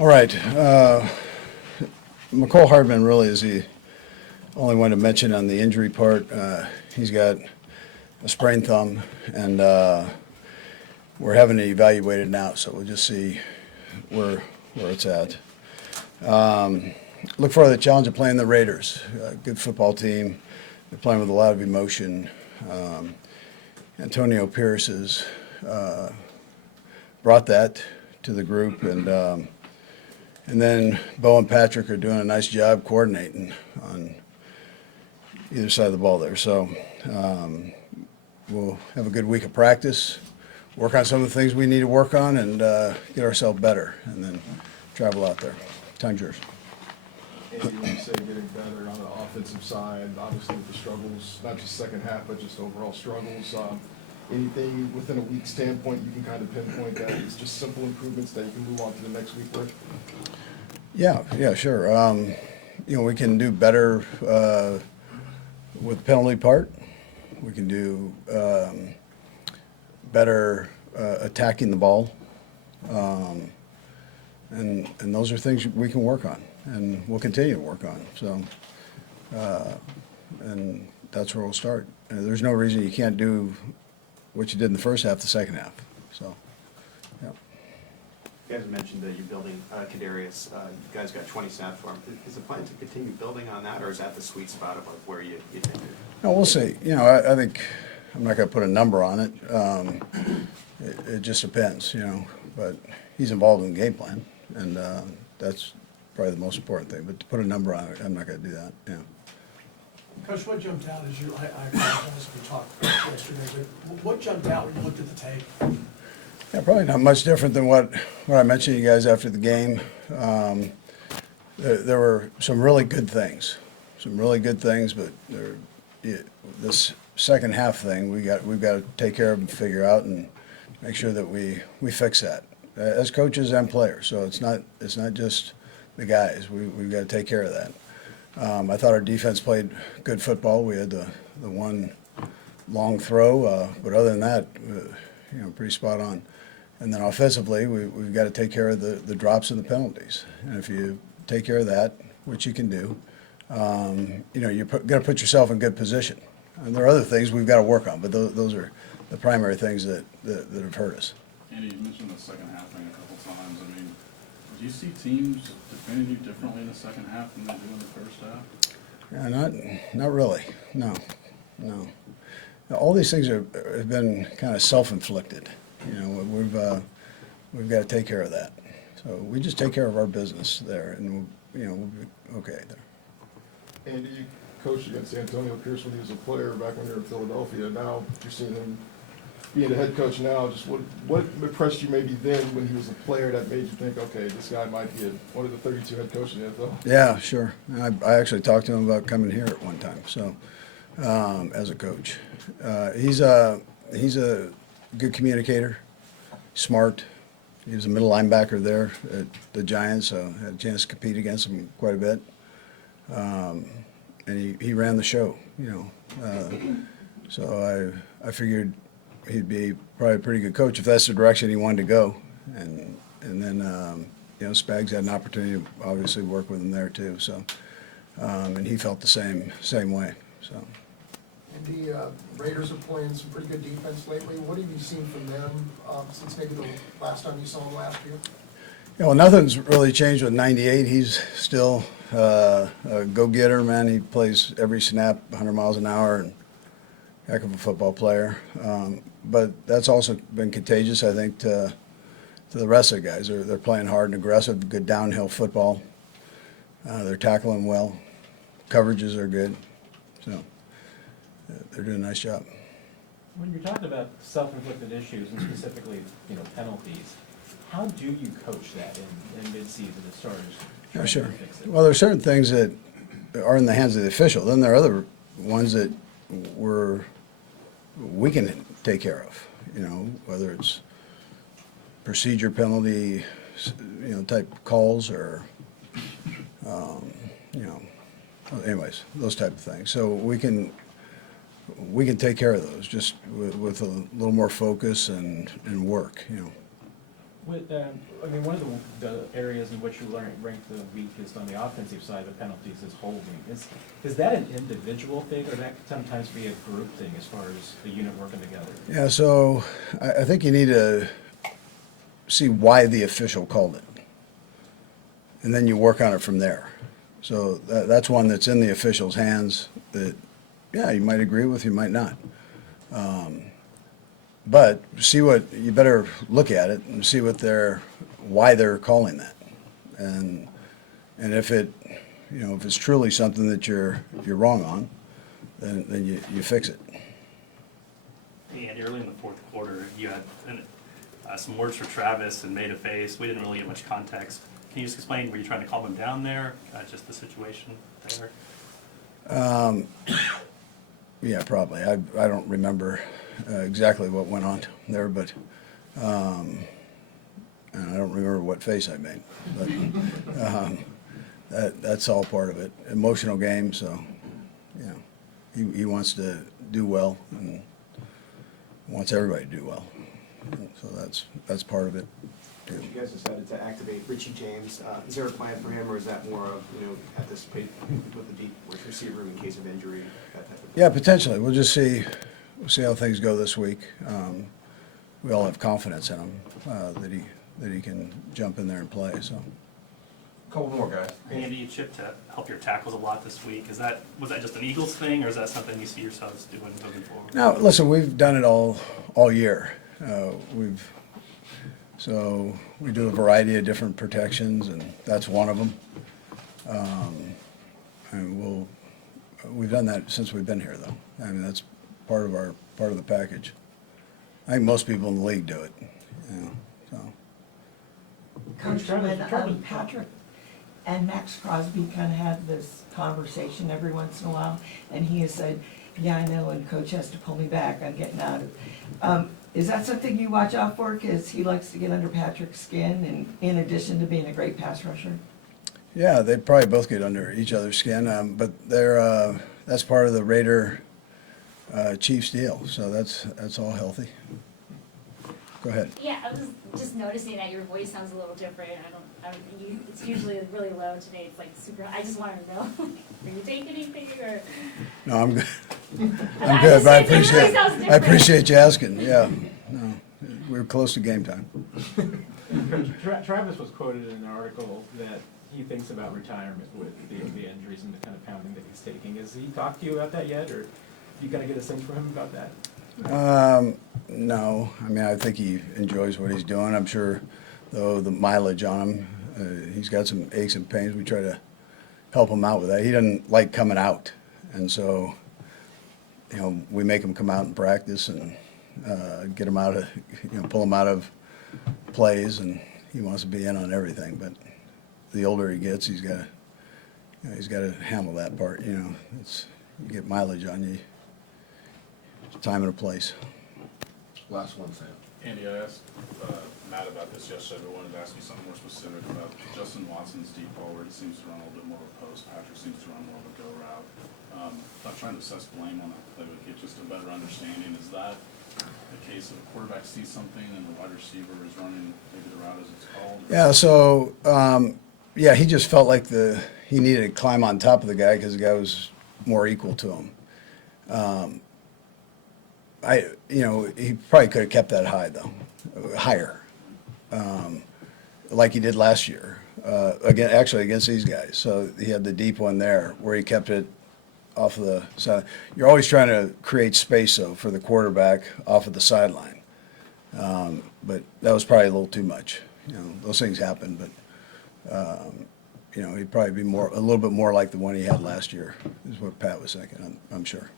All right. McCole Hardman really is the only one to mention on the injury part. He's got a sprained thumb, and we're having it evaluated now, so we'll just see where it's at. Look for the challenge of playing the Raiders. Good football team. They're playing with a lot of emotion. Antonio Pierce has brought that to the group, and then Bo and Patrick are doing a nice job coordinating on either side of the ball there. So we'll have a good week of practice, work on some of the things we need to work on, and get ourselves better, and then travel out there. Time's yours. Andy, when you say getting better on the offensive side, obviously with the struggles, not just second half, but just overall struggles, anything within a week standpoint you can kind of pinpoint that is just simple improvements that you can move on to the next week with? Yeah, sure. We can do better with the penalty part. We can do better attacking the ball. And those are things we can work on, and we'll continue to work on. So, and that's where we'll start. There's no reason you can't do what you did in the first half, the second half. So, yeah. You guys mentioned that you're building Kadarius. You guys got 20 snaps for him. Is the plan to continue building on that, or is that the sweet spot of where you think you're? No, we'll see. I think I'm not going to put a number on it. It just depends, But he's involved in the game plan, and that's probably the most important thing. But to put a number on it, I'm not going to do that. Yeah. Coach, what jumped out as I apologize, we talked yesterday, but what jumped out when you looked at the tape? Yeah, probably not much different than what I mentioned to you guys after the game. There were some really good things, but this second half thing we've got to take care of and figure out and make sure that we fix that as coaches and players. So it's not just the guys. We've got to take care of that. I thought our defense played good football. We had the one long throw, but other than that, pretty spot on. And then offensively, we've got to take care of the drops and the penalties. And if you take care of that, which you can do, you're going to put yourself in good position. And there are other things we've got to work on, but those are the primary things that have hurt us. Andy, you mentioned the second half thing a couple times. I mean, do you see teams defending you differently in the second half than they do in the first half? Yeah, not really. No. All these things have been kind of self-inflicted. We've got to take care of that. So we just take care of our business there, and we'll be okay there. Andy, you coached against Antonio Pierce when he was a player back when you were in Philadelphia. Now you're seeing him being a head coach now. Just what impressed you maybe then when he was a player that made you think, okay, this guy might be one of the 32 head coaches in the NFL? Yeah, sure. I actually talked to him about coming here at one time. So as a coach, he's a good communicator, smart. He was a middle linebacker there at the Giants, so had a chance to compete against him quite a bit. And he ran the show, So I figured he'd be probably a pretty good coach if that's the direction he wanted to go. And then Spags had an opportunity to obviously work with him there too. So and he felt the same way. So. And the Raiders are playing some pretty good defense lately. What have you seen from them since maybe the last time you saw them last year? Yeah, well, nothing's really changed with 98. He's still a go-getter, man. He plays every snap 100 miles an hour, and heck of a football player. But that's also been contagious, I think, to the rest of the guys. They're playing hard and aggressive, good downhill football. They're tackling well. Coverages are good. So they're doing a nice job. When you're talking about self-inflicted issues and specifically, penalties, how do you coach that in mid-season as far as trying sure. to fix it? Well, there are certain things that are in the hands of the official. Then there are other ones that we can take care of. Whether it's procedure penalty, type calls or, anyways, those type of things. So we can take care of those just with a little more focus and work. I mean, one of the areas in which you rank the weakest on the offensive side of penalties is holding. Is that an individual thing, or that could sometimes be a group thing as far as the unit working together? Yeah, so I think you need to see why the official called it. And then you work on it from there. So that's one that's in the official's hands that, yeah, you might agree with, you might not. But you better look at it and see why they're calling that. And if if it's truly something that you're wrong on, then you fix it. And early in the fourth quarter, you had some words for Travis and made a face. We didn't really get much context. Can you just explain, were you trying to calm him down there, just the situation there? Yeah, probably. I don't remember exactly what went on there, but and I don't remember what face I made. But that's all part of it. Emotional game, so he wants to do well and wants everybody to do well. So that's part of it. You guys decided to activate Richie James. Is there a plan for him, or is that more of, at this pace with the deep receiver room in case of injury, that type of thing? Yeah, potentially. We'll just see how things go this week. We all have confidence in him that he can jump in there and play. So. Couple more, guys. Andy, you chipped to help your tackles a lot this week. Was that just an Eagles thing, or is that something you see yourselves doing moving forward? Now, listen, we've done it all year. So we do a variety of different protections, and that's one of them. And we've done that since we've been here, though. I mean, that's part of the package. I think most people in the league do it. So. Coach, when Patrick and Max Crosby kind of had this conversation every once in a while, and he has said, yeah, I know, and coach has to pull me back, I'm getting out of. Is that something you watch out for, because he likes to get under Patrick's skin, and in addition to being a great pass rusher? Yeah, they probably both get under each other's skin, but that's part of the Raider Chiefs deal, so that's all healthy. Go ahead. Yeah, I was just noticing that your voice sounds a little different. It's usually really low today. It's like super. I just wanted to know, are you taking anything or? No, I'm good. I'm I'm good, just but I saying, it really appreciate sounds I different. appreciate you asking. Yeah, no, we're close to game time. Travis was quoted in an article that he thinks about retirement with the injuries and the kind of pounding that he's taking. Has he talked to you about that yet, or you kind of get a sense from him about that? No, I mean, I think he enjoys what he's doing. I'm sure, though, the mileage on him, he's got some aches and pains. We try to help him out with that. He doesn't like coming out, and so, we make him come out and practice and get him out of, pull him out of plays, and he wants to be in on everything. But the older he gets, he's got to handle that part. You get mileage on you. Time and a place. Last one, Sam. Andy, I asked Matt about this yesterday, but wanted to ask you something more specific about Justin Watson's deep ball, where he seems to run a little bit more of a post. Patrick seems to run more of a go route. Not trying to assess blame on that play, but get just a better understanding. Is that the case of a quarterback sees something and the wide receiver is running maybe the route as it's called? Yeah, so, he just felt like he needed to climb on top of the guy because the guy was more equal to him. He probably could have kept that high, though, higher, like he did last year, actually against these guys. So he had the deep one there where he kept it off of the side. You're always trying to create space, though, for the quarterback off of the sideline. But that was probably a little too much. Those things happen, but, he'd probably be a little bit more like the one he had last year, is what Pat was thinking, I'm sure.